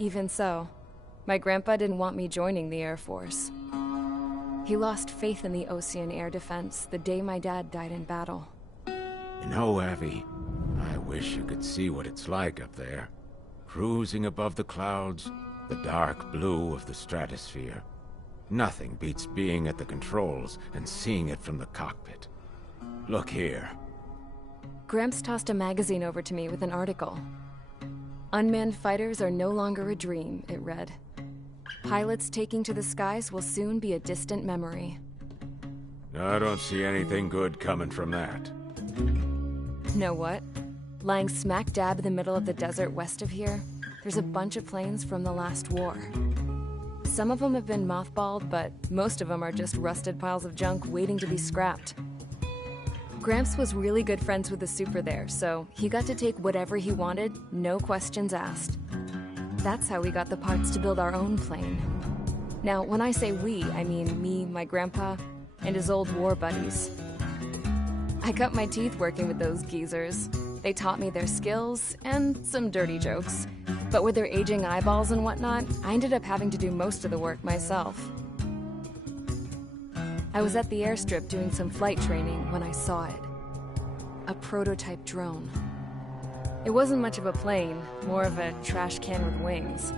Even so, my grandpa didn't want me joining the Air Force. He lost faith in the Ocean Air Defense the day my dad died in battle. You know, Abby, I wish you could see what it's like up there. Cruising above the clouds, the dark blue of the stratosphere. Nothing beats being at the controls and seeing it from the cockpit. Look here. Gramps tossed a magazine over to me with an article. Unmanned fighters are no longer a dream, it read. Pilots taking to the skies will soon be a distant memory. I don't see anything good coming from that. Know what? Lying smack dab in the middle of the desert west of here, there's a bunch of planes from the last war. Some of them have been mothballed, but most of them are just rusted piles of junk waiting to be scrapped. Gramps was really good friends with the super there, so he got to take whatever he wanted, no questions asked. That's how we got the parts to build our own plane. Now, when I say we, I mean me, my grandpa, and his old war buddies. I cut my teeth working with those geezers. They taught me their skills, and some dirty jokes. But with their aging eyeballs and whatnot, I ended up having to do most of the work myself. I was at the airstrip doing some flight training when I saw it. A prototype drone. It wasn't much of a plane, more of a trash can with wings.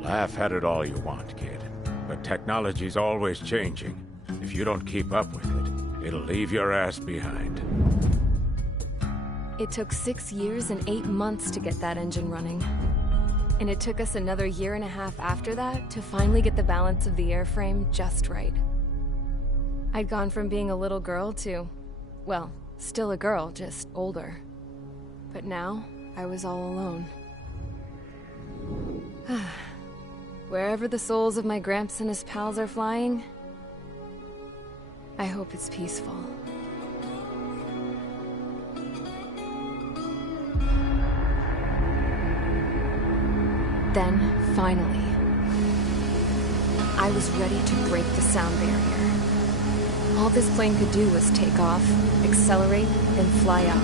Laugh at it all you want, kid. But technology's always changing. If you don't keep up with it, it'll leave your ass behind. It took 6 years and 8 months to get that engine running. And it took us another 1.5 years after that to finally get the balance of the airframe just right. I'd gone from being a little girl to, well, still a girl, just older. But now, I was all alone. Wherever the souls of my Gramps and his pals are flying, I hope it's peaceful. Then, finally, I was ready to break the sound barrier. All this plane could do was take off, accelerate, and fly up.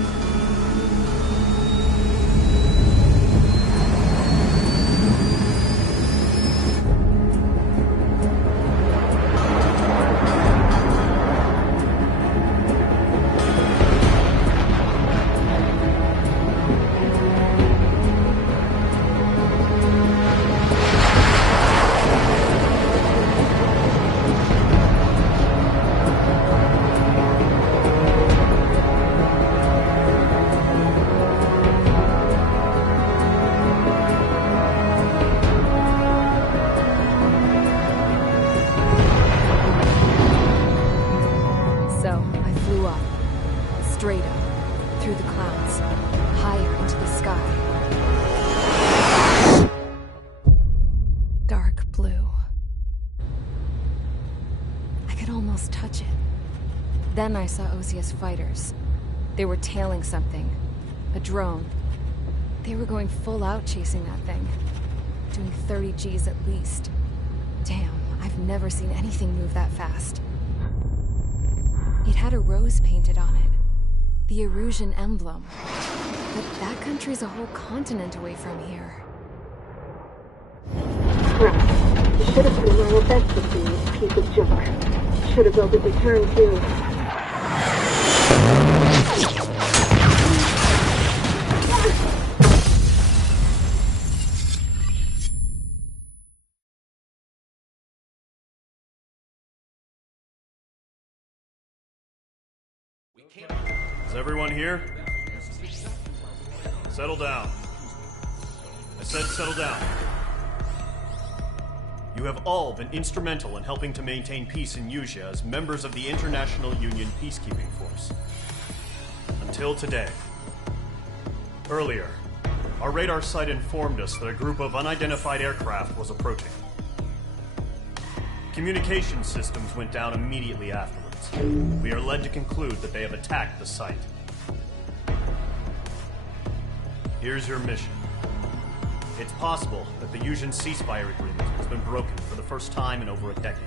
Straight up, through the clouds, higher into the sky. Dark blue. I could almost touch it. Then I saw Osius fighters. They were tailing something. A drone. They were going full out chasing that thing. Doing 30 Gs at least. Damn, I've never seen anything move that fast. It had a rose painted on it. The Erusian emblem. But that country's a whole continent away from here. Crap. You should have been where your best would be, you piece of junk. Should have built a return too. Is everyone here? Settle down. I said settle down. You have all been instrumental in helping to maintain peace in Usea as members of the International Union Peacekeeping Force. Until today. Earlier, our radar site informed us that a group of unidentified aircraft was approaching. Communication systems went down immediately afterwards. We are led to conclude that they have attacked the site. Here's your mission. It's possible that the Usian ceasefire agreement has been broken for the first time in over a decade.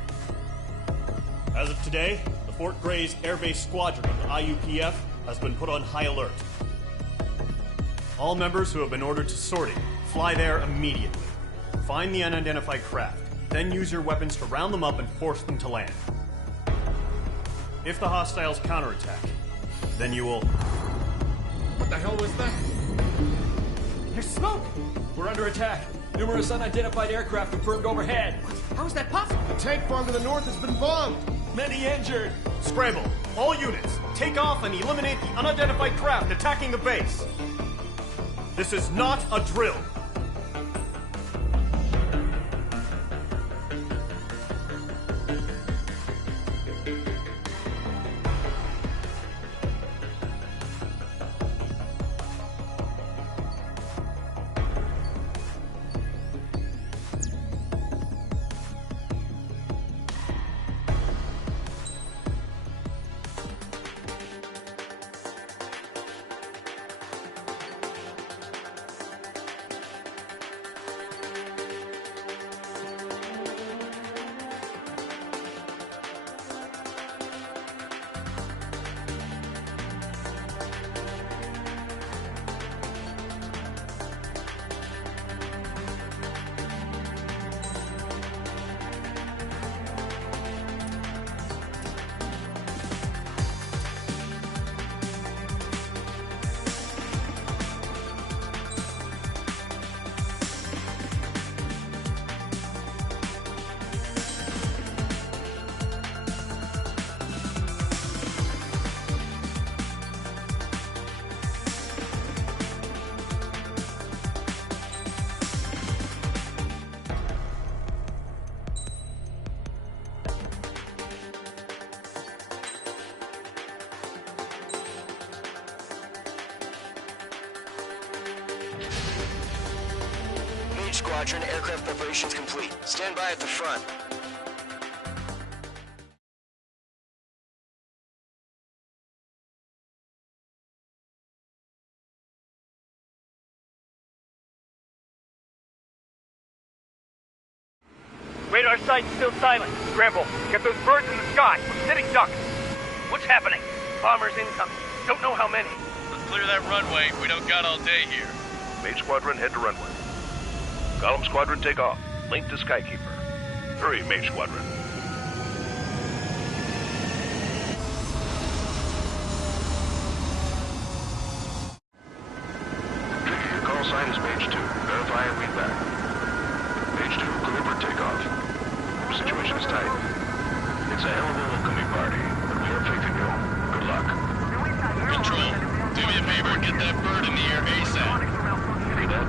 As of today, the Fort Gray's Air Base Squadron of the IUPF has been put on high alert. All members who have been ordered to sortie, fly there immediately. find the unidentified craft, then use your weapons to round them up and force them to land. If the hostiles counterattack, then you will... What the hell was that? There's smoke! We're under attack. Numerous unidentified aircraft confirmed overhead. What? How is that possible? The tank farm to the north has been bombed. Many injured. Scramble! All units, take off and eliminate the unidentified craft attacking the base. This is not a drill. Squadron, aircraft preparations complete. Stand by at the front. Radar site's still silent. Scramble. Get those birds in the sky. We're sitting ducks. What's happening? Bombers incoming. Don't know how many. Let's clear that runway. We don't got all day here. Mage Squadron, head to runway. Column Squadron, take off. Link to Skykeeper. Hurry, Mage Squadron. Trigger, your call sign is Mage 2. Verify and read back. Mage 2, clear for takeoff. Situation is tight. It's a hell of a welcoming party, but we have faith in you. Good luck. Control, do me a favor and get that bird in the air ASAP. You hear that?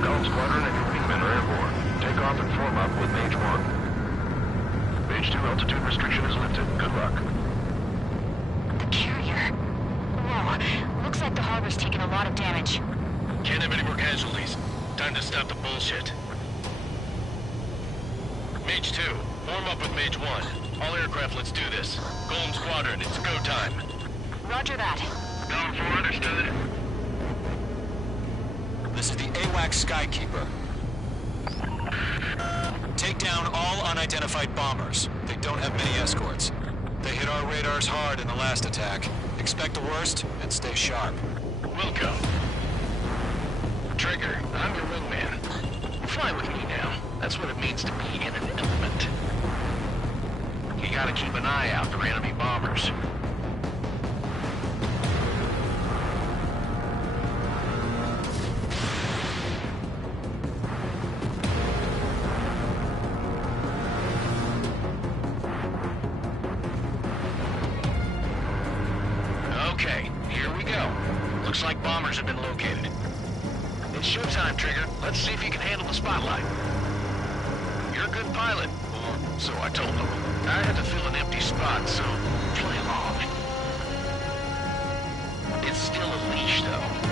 Column Squadron and your wingmen are airborne. Take off and form up with Mage 1. Mage 2, altitude restriction is lifted. Good luck. The carrier. Whoa. Looks like the harbor's taken a lot of damage. Can't have any more casualties. Time to stop the bullshit. Mage 2, form up with Mage 1. All aircraft, let's do this. Golem Squadron, it's go time. Roger that. Column 4, understood. This is the AWACS Skykeeper. Take down all unidentified bombers. They don't have many escorts. They hit our radars hard in the last attack. Expect the worst and stay sharp. We'll go. Trigger, I'm your wingman. Fly with me now. That's what it means to be in an element. You gotta keep an eye out for enemy bombers. Okay, here we go. Looks like bombers have been located. It's showtime, Trigger. Let's see if you can handle the spotlight. You're a good pilot, or so I told them. I had to fill an empty spot, so play along. It's still a leash, though.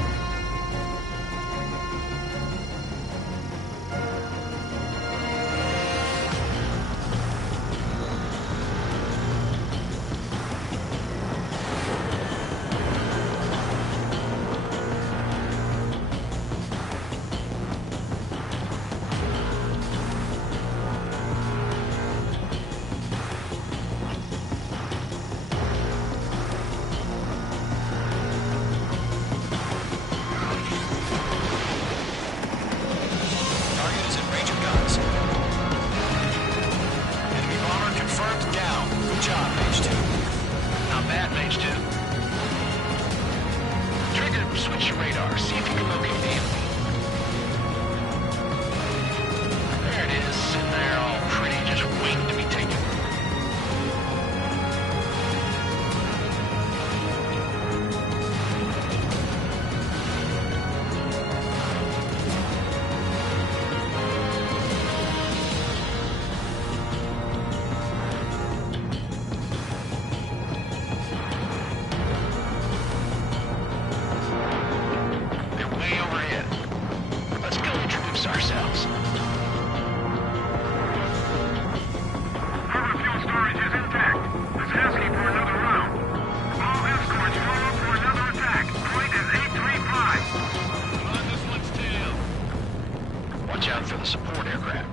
Watch out for the support aircraft.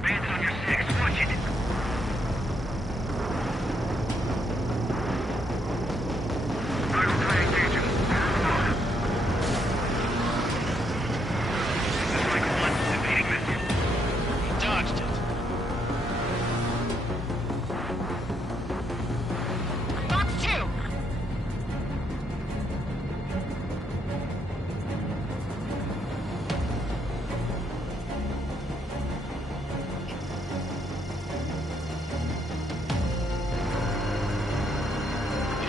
Bands on your 6, watch it. I will try engaging. This is like one evading missile. He dodged it. Box 2!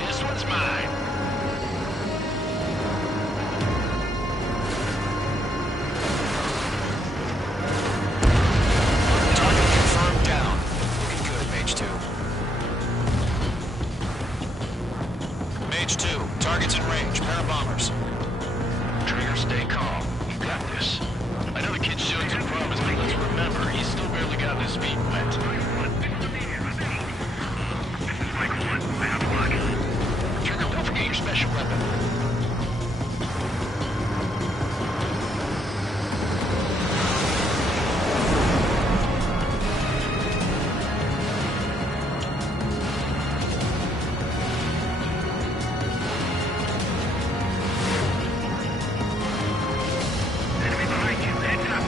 This one's mine. Target confirmed down. Looking good, Mage 2. Mage 2, target's in range. Pair of bombers. Trigger, stay calm. You got this. I know the kid showed some promise, but let's remember, he's still barely gotten his feet wet. Trigger, don't forget your special weapon. Enemy behind you, heads up.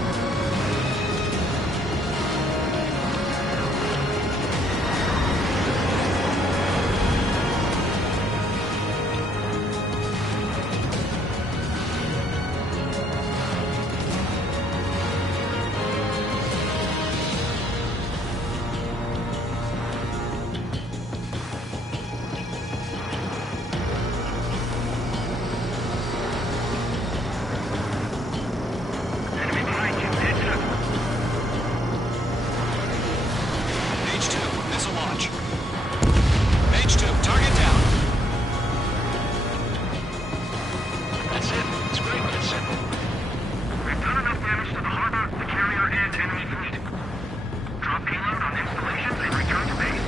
Enemy behind you, heads up. Mage 2, missile launch. Mage 2, target down. That's it. It's great when it's simple. We've done enough damage to the harbor, the carrier, and enemy fleet. Drop payload on installations and return to base.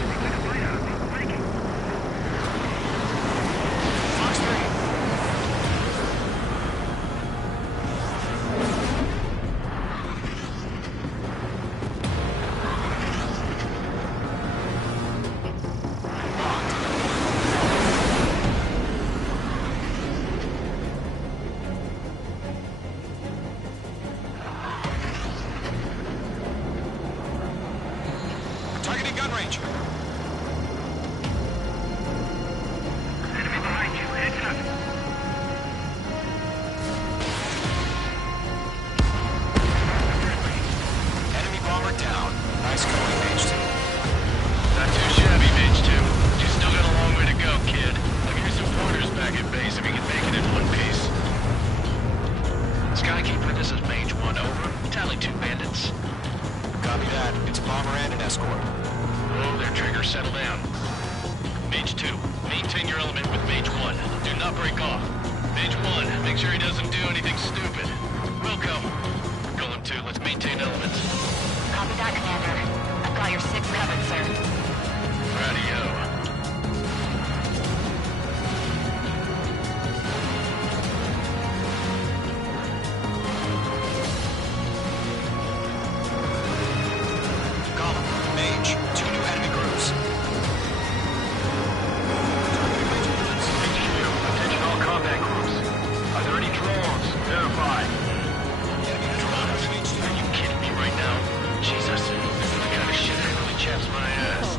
Fox 3. Targeting gun range. Enemy behind you, heads up. Enemy bomber down. Nice going, Mage 2. Not too shabby, Mage 2. You still got a long way to go, kid. I'll give you some pointers back at base if you can make it in one piece. Skykeeper, this is Mage 1, over. Tally 2 bandits. Copy that. It's a bomber and an escort. Oh, their trigger, settle down. Mage 2, maintain your element with Mage 1. Do not break off. Mage 1, make sure he doesn't do anything stupid. Welcome. Golem 2, let's maintain element. Copy that, Commander. I've got your 6 covered, sir. Radio. Column. Mage. 2 new enemy groups. Attention all combat groups. Are there any drones? Verify. Drones? Are you kidding me right now? Jesus, this is the kind of shit that really chaps my ass.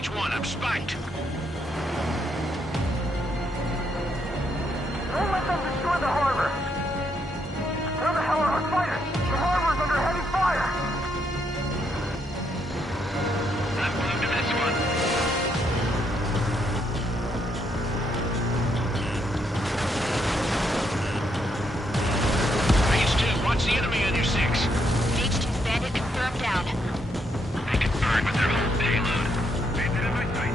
H1, I'm spiked. Don't let them destroy the harbor! Where the hell are our fighters? The harbor's under heavy fire! I'm glued to this one. H2, watch the enemy on your 6. H2's bandit confirmed down. I can burn with their whole payload. Bandit in my sight.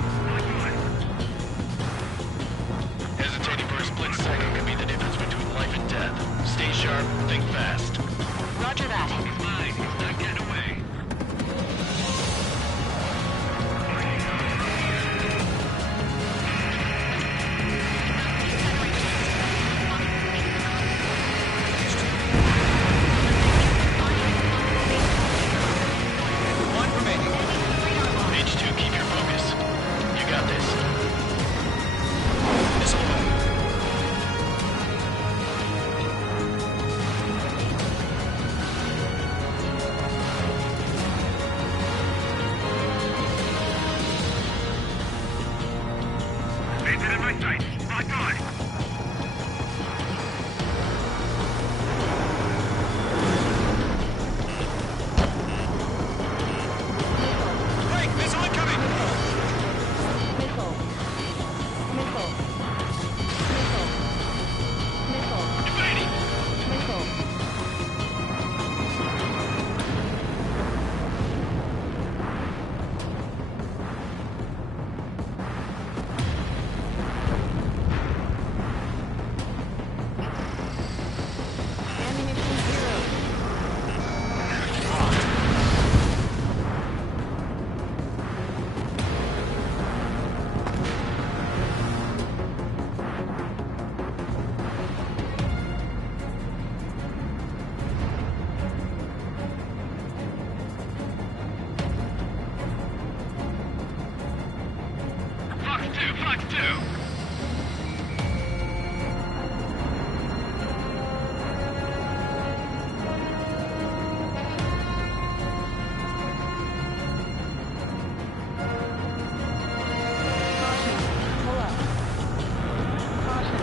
Hesitating for a split second could be the difference between life and death. Stay sharp, think fast. Roger that. Fine, he's not getting away. One remaining. H2, keep your focus. You got this. Missile away. Bandit in my sight. Lock on. Frank, missile incoming! Missile. Missile. Missile. Missile. Evading. Missile. Ammunition zero. Fox 2, Fox 2. Caution. Pull up. Caution.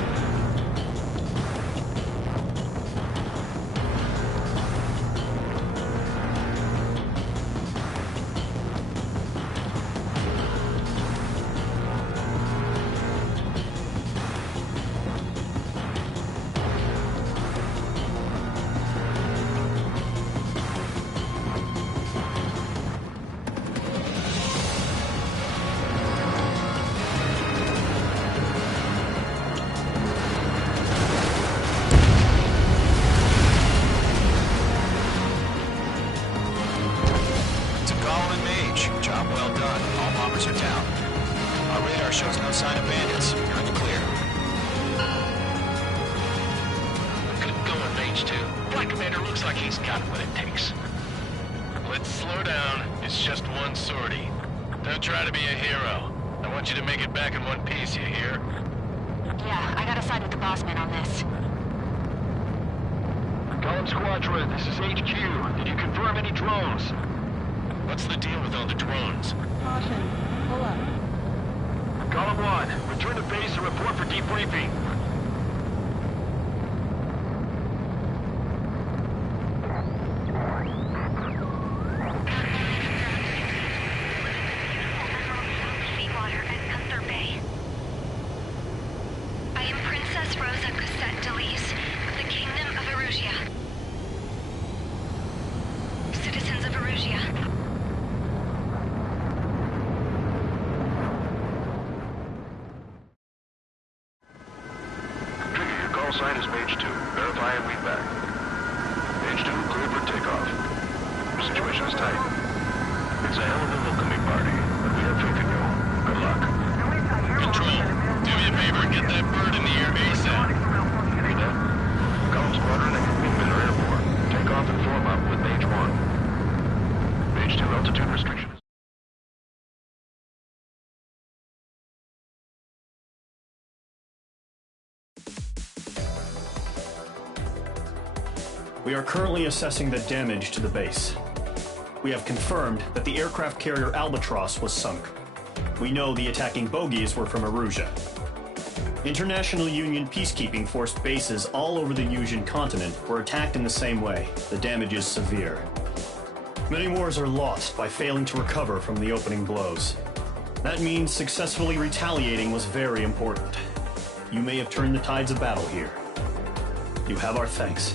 Tagalo and Mage. Job well done. All bombers are down. Our radar shows no sign of bandits. You're in the clear. Good going, Mage 2. Black Commander looks like he's got what it takes. Let's slow down. It's just one sortie. Don't try to be a hero. I want you to make it back in one piece, you hear? Yeah, I gotta side with the boss man on this. Column Squadron, this is HQ. Did you confirm any drones? What's the deal with all the drones? Caution. Pull up. Column 1, return to base and report for debriefing. Seawater at Gunther Bay. I am Princess Rosa Cosette Delise of the Kingdom of Erusia. Citizens of Erusia. Trigger, your call sign is Mage 2. Verify and read back. Mage 2, clear for takeoff. Situation is tight. It's a hell of a welcoming party, but we have faith in you. Good luck. Control, do me a favor and get that bird in the air ASAP. Read that? Column Squadron and Movement are airborne. Take off and form up with Mage 1. Mage 2, altitude restrictions. We are currently assessing the damage to the base. We have confirmed that the aircraft carrier Albatross was sunk. we know the attacking bogies were from Erusia. International Union peacekeeping force bases all over the Yusian continent were attacked in the same way. The damage is severe. Many wars are lost by failing to recover from the opening blows. That means successfully retaliating was very important. You may have turned the tides of battle here. You have our thanks.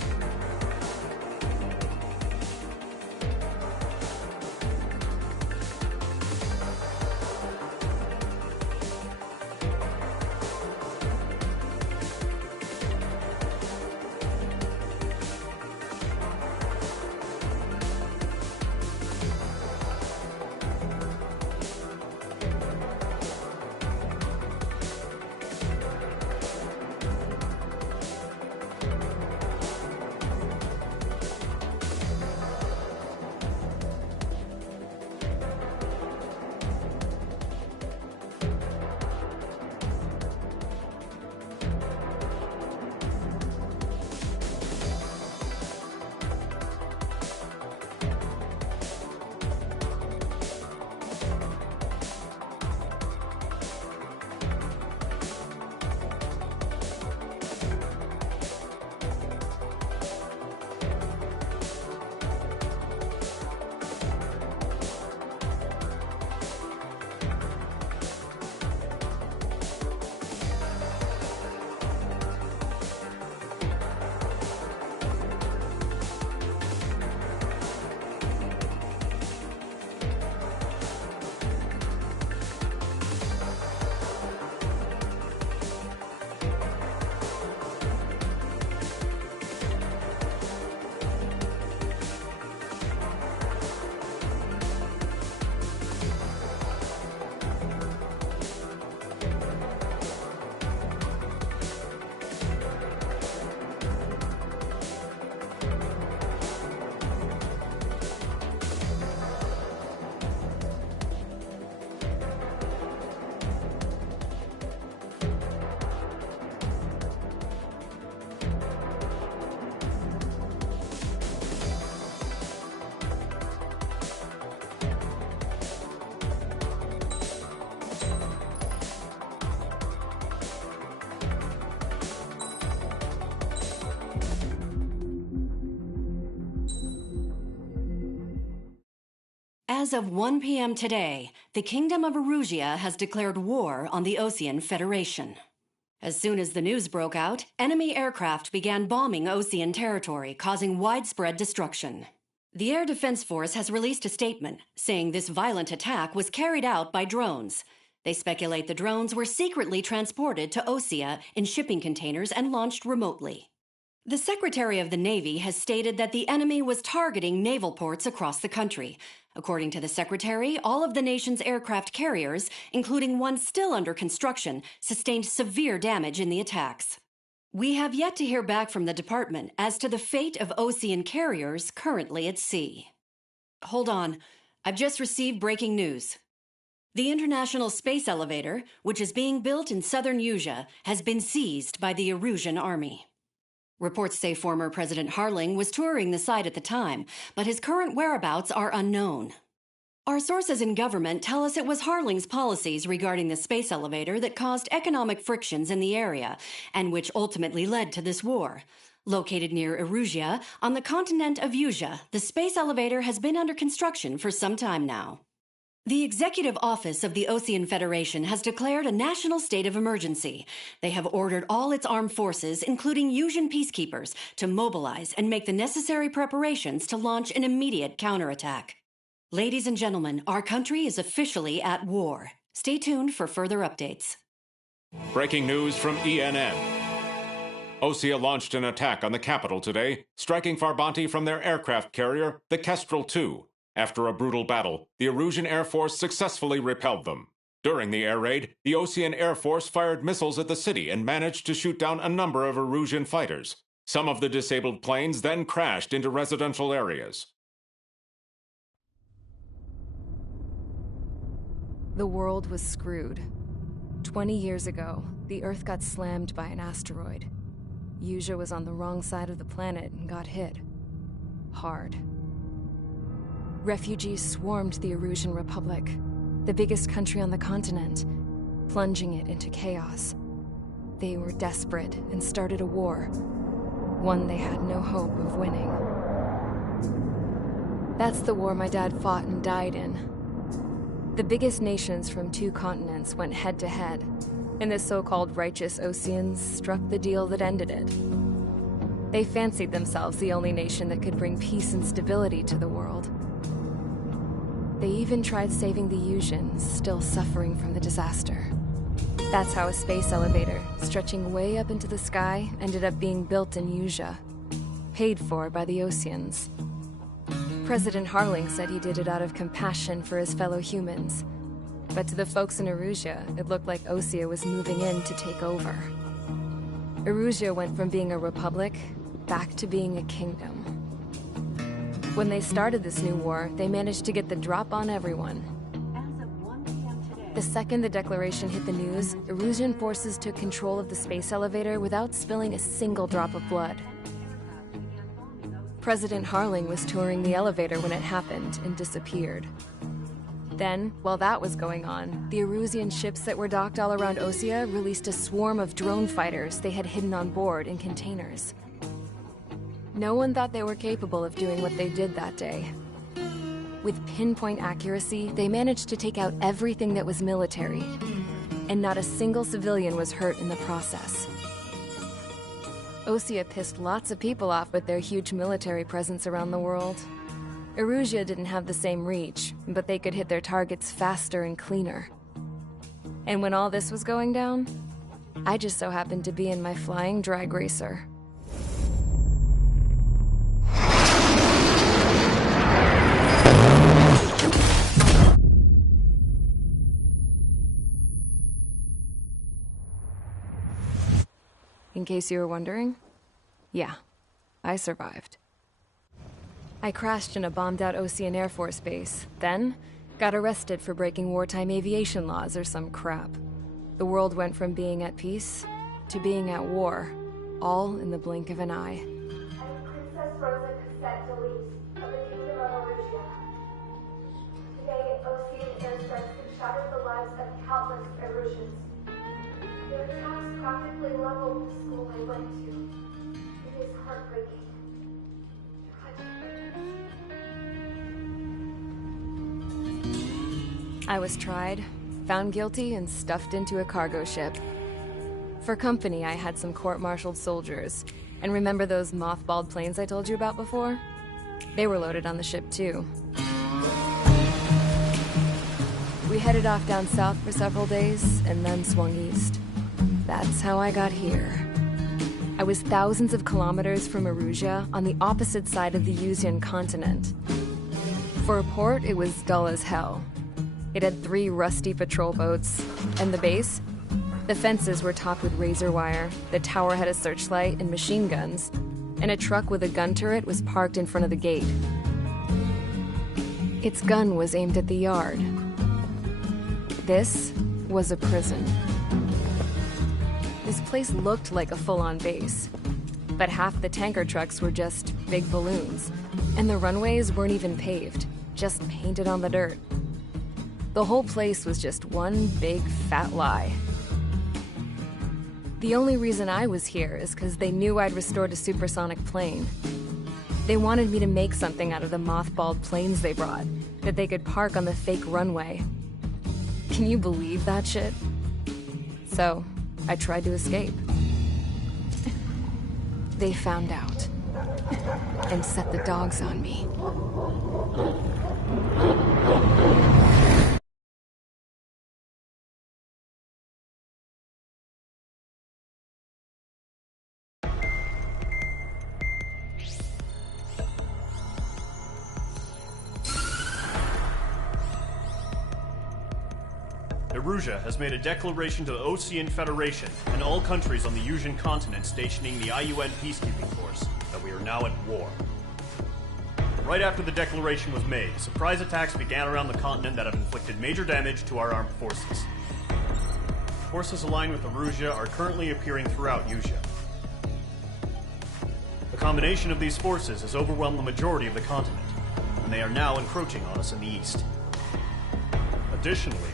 As of 1 p.m. today, the Kingdom of Erusia has declared war on the Osean Federation. As soon as the news broke out, enemy aircraft began bombing Osean territory, causing widespread destruction. The Air Defense Force has released a statement saying this violent attack was carried out by drones. They speculate the drones were secretly transported to Osea in shipping containers and launched remotely. The Secretary of the Navy has stated that the enemy was targeting naval ports across the country. According to the Secretary, all of the nation's aircraft carriers, including one still under construction, sustained severe damage in the attacks. We have yet to hear back from the department as to the fate of Osean carriers currently at sea. Hold on, I've just received breaking news. The International Space Elevator, which is being built in southern Yusia, has been seized by the Erusian army. Reports say former President Harling was touring the site at the time, but his current whereabouts are unknown. Our sources in government tell us it was Harling's policies regarding the space elevator that caused economic frictions in the area, and which ultimately led to this war. Located near Erusia, on the continent of Yusia, the space elevator has been under construction for some time now. The Executive Office of the Osean Federation has declared a national state of emergency. They have ordered all its armed forces, including Yusian peacekeepers, to mobilize and make the necessary preparations to launch an immediate counterattack. Ladies and gentlemen, our country is officially at war. Stay tuned for further updates. Breaking news from ENN. Osea launched an attack on the capital today, striking Farbanti from their aircraft carrier, the Kestrel II. After a brutal battle, the Erusian Air Force successfully repelled them. During the air raid, the Osean Air Force fired missiles at the city and managed to shoot down a number of Erusian fighters. Some of the disabled planes then crashed into residential areas. The world was screwed. 20 years ago, the Earth got slammed by an asteroid. Yusia was on the wrong side of the planet and got hit. Hard. Refugees swarmed the Erusian Republic. the biggest country on the continent, plunging it into chaos. They were desperate and started a war, one they had no hope of winning. That's the war my dad fought and died in. The biggest nations from 2 continents went head-to-head, and the so-called righteous Oseans struck the deal that ended it. They fancied themselves the only nation that could bring peace and stability to the world. They even tried saving the Usians, still suffering from the disaster. That's how a space elevator, stretching way up into the sky, ended up being built in Usea, paid for by the Oseans. President Harling said he did it out of compassion for his fellow humans. But to the folks in Erusea, it looked like Osea was moving in to take over. Erusea went from being a republic back to being a kingdom. When they started this new war, they managed to get the drop on everyone. The second the declaration hit the news, Erusian forces took control of the space elevator without spilling a single drop of blood. President Harling was touring the elevator when it happened and disappeared. Then, while that was going on, the Erusian ships that were docked all around Osea released a swarm of drone fighters they had hidden on board in containers. No one thought they were capable of doing what they did that day. With pinpoint accuracy, they managed to take out everything that was military, and not a single civilian was hurt in the process. Osea pissed lots of people off with their huge military presence around the world. Erusea didn't have the same reach, but they could hit their targets faster and cleaner. And when all this was going down, I just so happened to be in my flying drag racer. In case you were wondering, yeah, I survived. I crashed in a bombed-out Osean Air Force base, then got arrested for breaking wartime aviation laws or some crap. The world went from being at peace to being at war, all in the blink of an eye. Princess Rosa Cassette Delise of the Kingdom of Erusea. Today, Osean airstrikes have shattered the lives of countless Erusians. Their attacks practically leveled the school I went to. It is heartbreaking. I was tried, found guilty, and stuffed into a cargo ship. For company, I had some court-martialed soldiers. And remember those mothballed planes I told you about before? They were loaded on the ship, too. We headed off down south for several days, and then swung east. That's how I got here. I was thousands of kilometers from Erusea, on the opposite side of the Usian continent. For a port, it was dull as hell. It had 3 rusty patrol boats, and the base? The fences were topped with razor wire, the tower had a searchlight and machine guns, and a truck with a gun turret was parked in front of the gate. Its gun was aimed at the yard. This was a prison. This place looked like a full-on base, but half the tanker trucks were just big balloons, and the runways weren't even paved, just painted on the dirt. The whole place was just one big fat lie. The only reason I was here is because they knew I'd restored a supersonic plane. They wanted me to make something out of the mothballed planes they brought, that they could park on the fake runway. Can you believe that shit? So, I tried to escape. They found out, and set the dogs on me. Erusea has made a declaration to the Osean Federation and all countries on the Usian continent stationing the IUN peacekeeping force that we are now at war. Right after the declaration was made, surprise attacks began around the continent that have inflicted major damage to our armed forces. Forces aligned with Erusea are currently appearing throughout Usea. The combination of these forces has overwhelmed the majority of the continent, and they are now encroaching on us in the east. Additionally,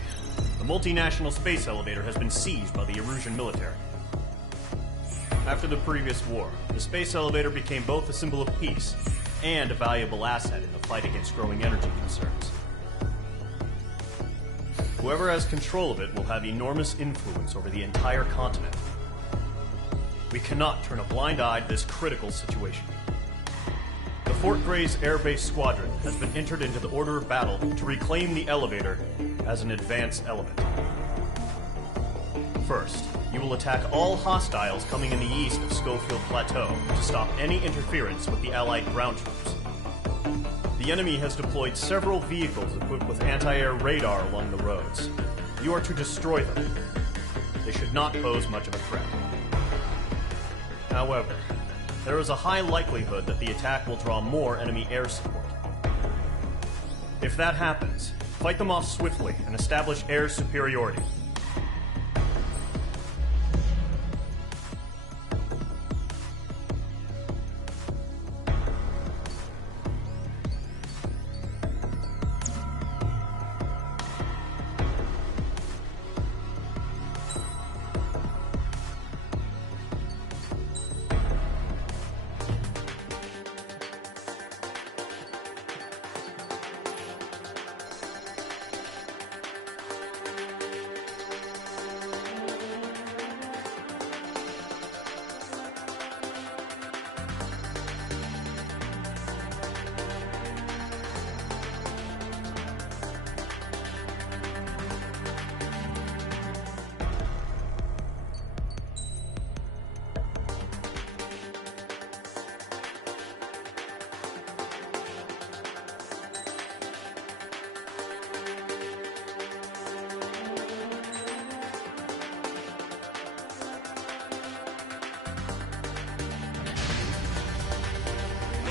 the multinational space elevator has been seized by the Erusian military. After the previous war, the space elevator became both a symbol of peace and a valuable asset in the fight against growing energy concerns. Whoever has control of it will have enormous influence over the entire continent. We cannot turn a blind eye to this critical situation. The Fort Gray's Air Base Squadron has been entered into the order of battle to reclaim the elevator as an advanced element. First, you will attack all hostiles coming in the east of Schofield Plateau to stop any interference with the Allied ground troops. The enemy has deployed several vehicles equipped with anti-air radar along the roads. You are to destroy them. They should not pose much of a threat. However, there is a high likelihood that the attack will draw more enemy air support. If that happens, fight them off swiftly and establish air superiority.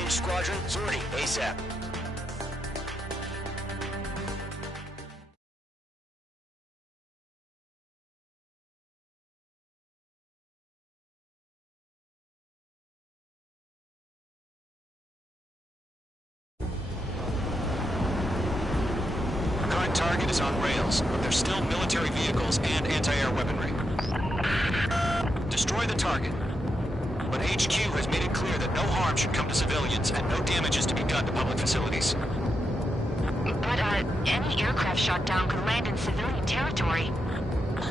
Squadron, sortie, ASAP. Our current target is on rails, but there's still military vehicles and anti-air weaponry. Destroy the target. But HQ has made it clear that no harm should come to civilians and no damage is to be done to public facilities. But, any aircraft shot down could land in civilian territory.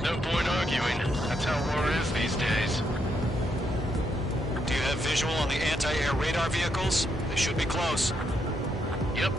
No point arguing. That's how war is these days. Do you have visual on the anti-air radar vehicles? They should be close. Yep.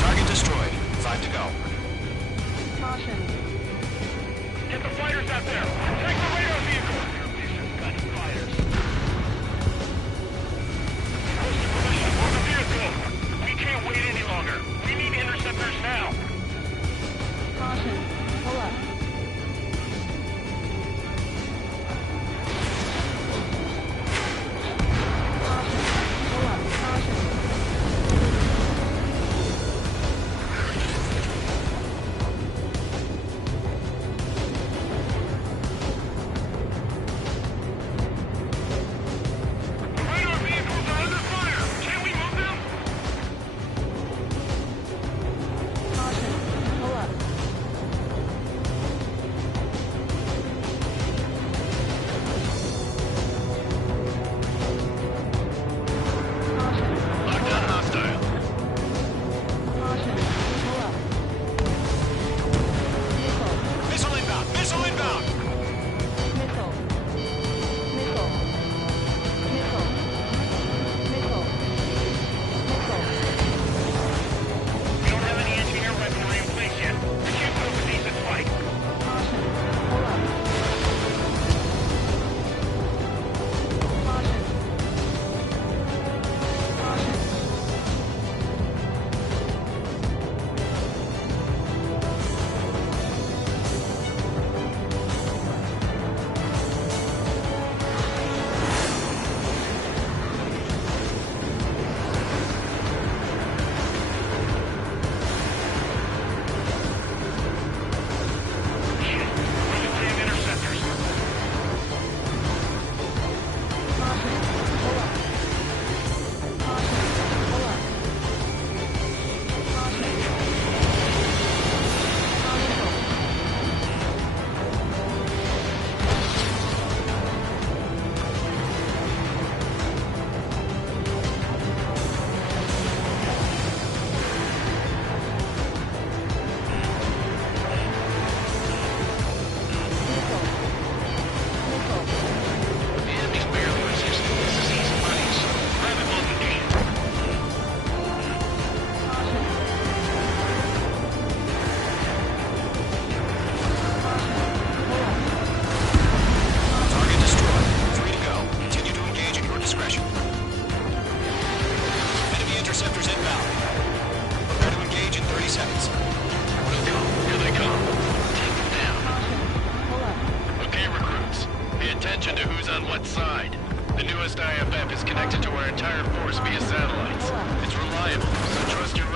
Target destroyed. 5 to go.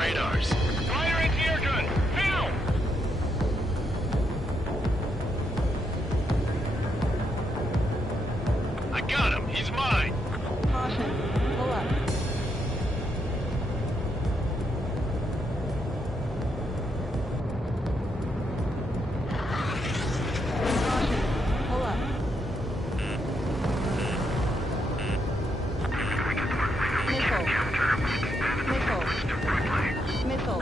radars. Fire anti-air gun! Now! I got him. He's mine. Caution. Pull up. Caution. Pull up. Missile. Missile. Missile.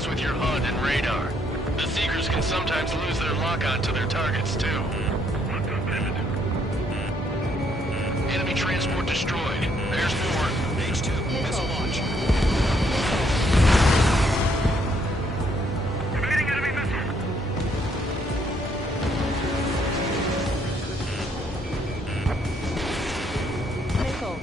mess with your HUD and radar. The Seekers can sometimes lose their lock-on to their targets, too. Enemy transport destroyed. There's more. H2, missile launch. Evading enemy missile. Missile.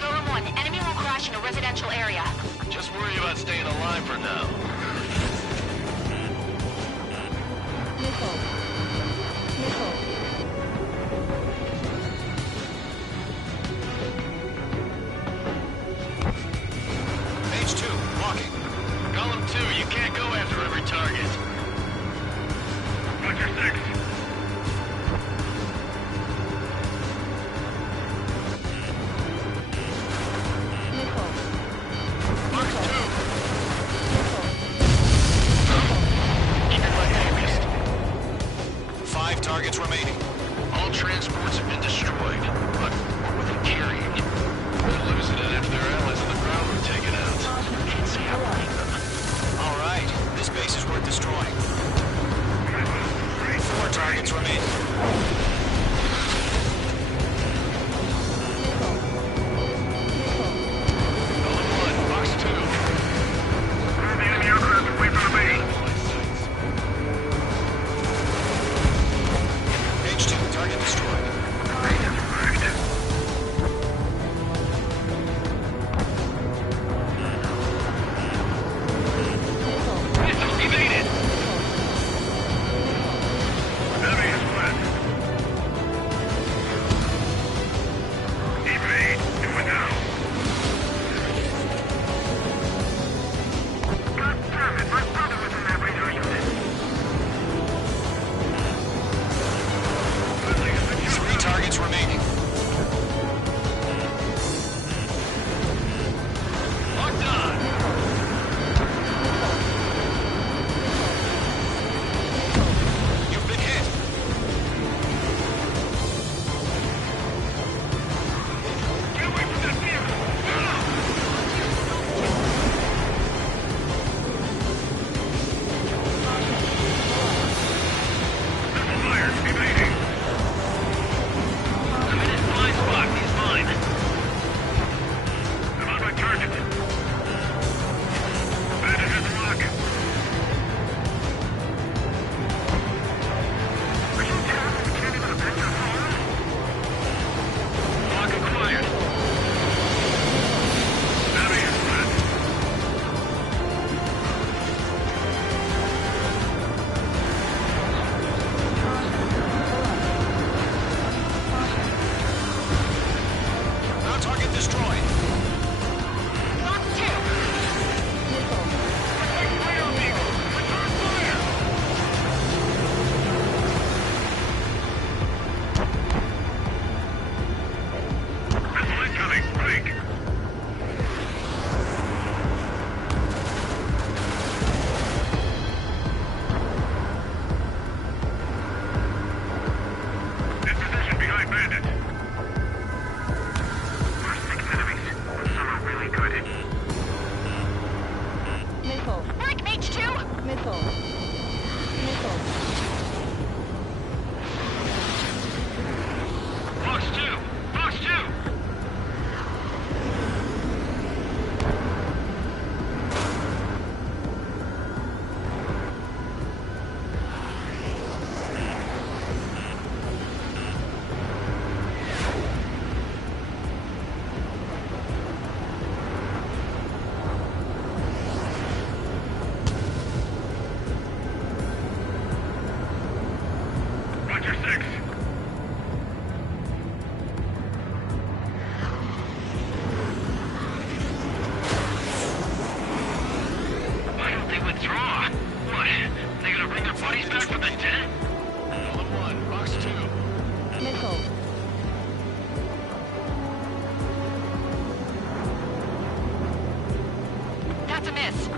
Golem 1, enemy will crash in a residential area. Just worry about staying alive for now. Missile. Missile. H2, walking. Golem 2, you can't go after every target. Roger 6. Missile. Mark 2. Missile. Keep your leg focused. 5 targets remaining. All transports have been destroyed. But what were they carrying? They're losing it after their allies on the ground were taken out. Can't see how many of them. All right, this base is worth destroying. 4 targets remaining. Golem 1, Box 2. Move the enemy aircraft away from the base. H2, target destroyed. Missile evaded. Enemy is flat. Evade. Do it now. God damn it, my brother was in that radar unit. 3 targets remaining. Locked on. You've been hit. Get away from that vehicle. Now. Missile fired. Evading. I'm in his blind spot. He's mine. I'm on my target. Bandit has lock. Are you telling me we can't even avenge our fallen? Lock acquired. Enemy is flat. Now target destroyed. Lock 2. Fire on me. Return fire. Missile incoming. Break. In position behind Bandit. We're 6 enemies, but some are really good. Missile. Break H2. Missile. Missile. Box 2. Box 2. Roger 6. Why don't they withdraw? What? They gonna bring their buddies back from the dead? Golem 1, Box 2. Missile. That's a miss.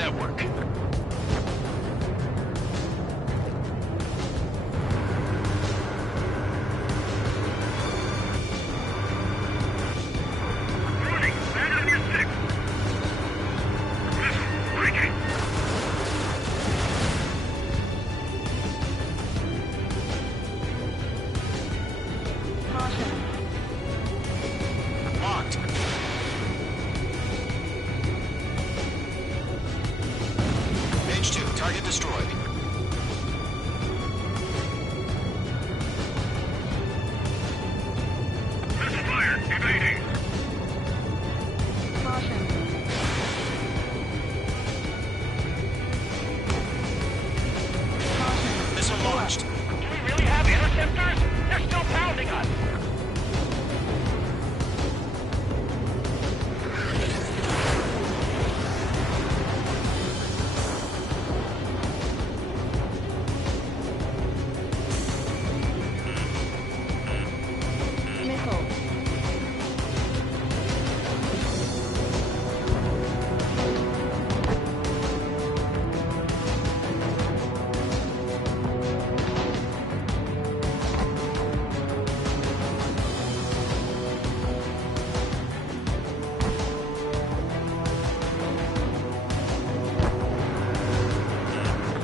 network. Warning! Stand on your six! Missile! Breaking! Caution. Locked. Page 2, target destroyed. Missile fire! Evading! Caution. Caution. Missile launched. Do we really have interceptors? They're still pounding us. Missile.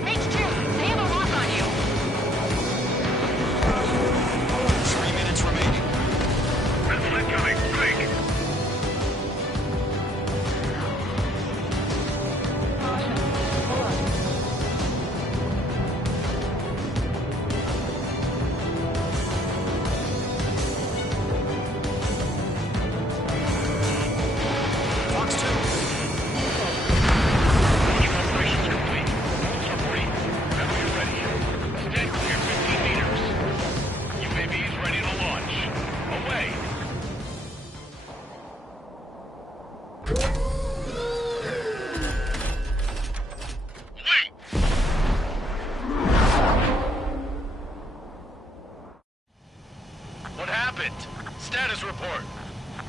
Page 2, they have a lock on you. 3 minutes remaining. Missile incoming! Break! Caution. Pull up. Fox 2. Launch operations complete. All submarine. Rebels ready. Stand clear 15 meters. UAVs ready to launch. Away! Wait! What happened? Status report.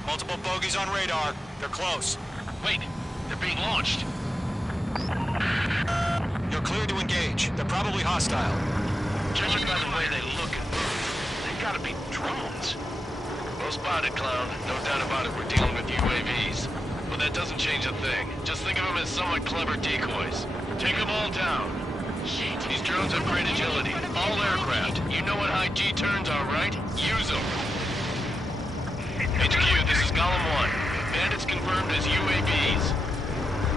Multiple bogies on radar. They're close. Wait, they're being launched. You're cleared to engage. They're probably hostile. Judging by the way they look and move, they gotta be drones. Well spotted, clown. No doubt about it, we're dealing with UAVs. But that doesn't change a thing. Just think of them as somewhat clever decoys. Take them all down. These drones have great agility. All aircraft. You know what high G turns are, right? Use them. HQ, this is Golem 1. Bandits confirmed as UAVs.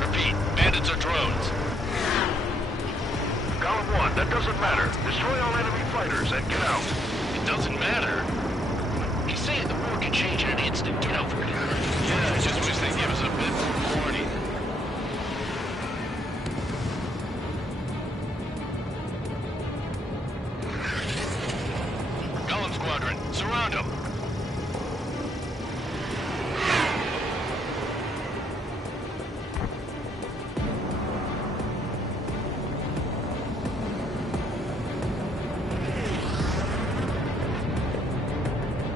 Repeat, bandits are drones. Golem 1, that doesn't matter. Destroy all enemy fighters and get out. It doesn't matter. He's saying the war can change in an instant. Get over it. Yeah, I just wish they'd give us a bit more warning. Golem Squadron, surround them.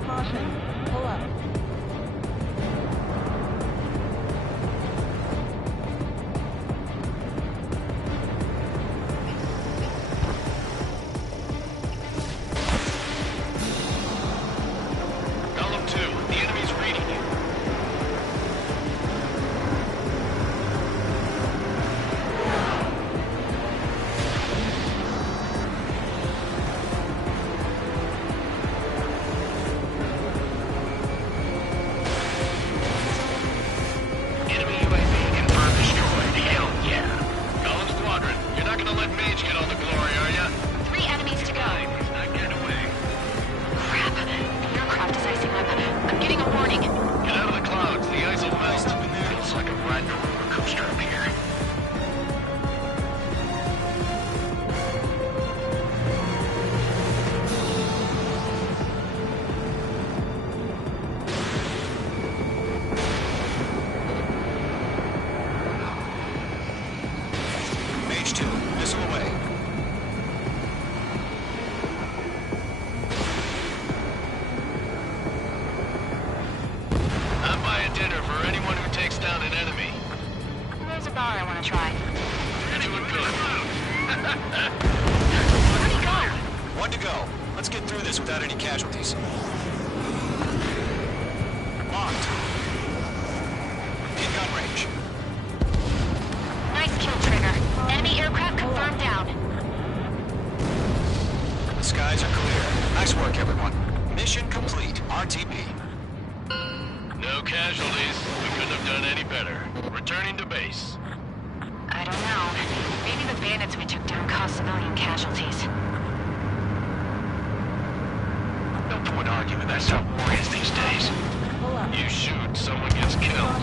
Caution. Pull up. Golem 2, the enemy's reading you. Enemy UAV confirmed destroyed. Hell yeah. Golem Squadron, you're not gonna let Mage get all the glory, are ya? 3 enemies to go. He's not getting away. Crap. The aircraft is icing up. I'm getting a warning. Get out of the clouds, the ice will melt. Feels like I'm riding a roller coaster up here. Mage 2, missile away. I'm buying dinner for anyone who takes down an enemy. There's a bar I want to try. You're doing good. Where'd he go? One to go. Let's get through this without any casualties. Locked. In gun range. Nice kill, Trigger. Enemy aircraft confirmed down. The skies are clear. Nice work, everyone. Mission complete. RTB. No casualties. We couldn't have done any better. Returning to base. I don't know. Maybe the bandits we took down caused civilian casualties. No point arguing. That's how war is these days. You shoot, someone gets killed.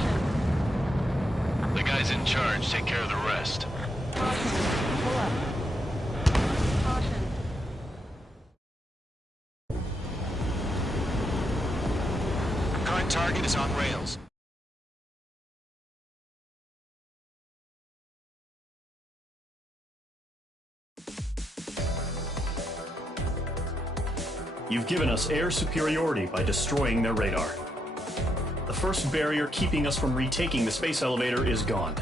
The guys in charge take care of the rest. Pull up. Caution. Current target is on rails. You've given us air superiority by destroying their radar. The first barrier keeping us from retaking the space elevator is gone.